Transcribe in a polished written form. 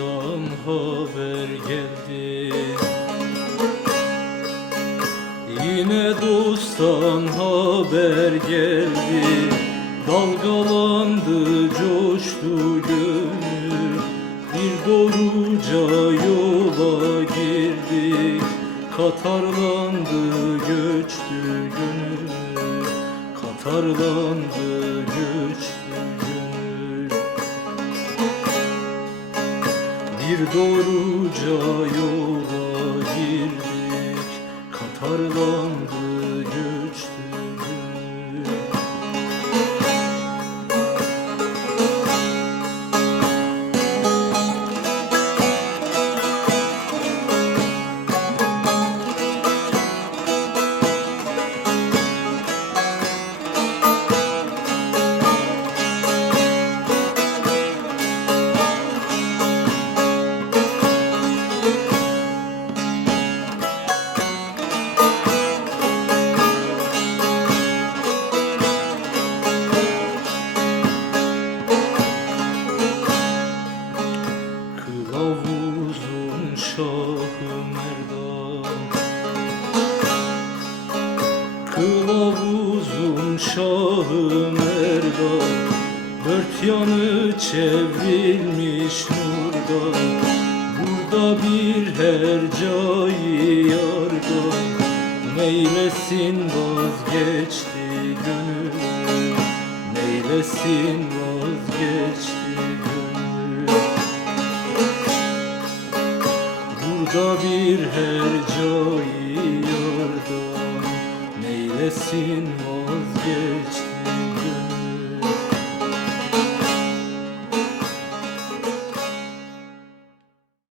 dosttan haber geldi. Yine dosttan haber geldi. Dalgalandı, coştu gönül. Bir doğruca yola girdik. Katarlandı, göçtü gönül. Katarlandı, göçtü gönül. Bir doğruca yola girdik. Katarlandı, göçtü gönül. Kılavuzun Şahı Merdan, kılavuzun Şahı Merdan, dört yanı çevrilmiş nurdan. Burada bir hercai yardan, neylesin vazgeçti gönül, neylesin vazgeçti gönül. Burada bir hercai yardan, neylesin vazgeçti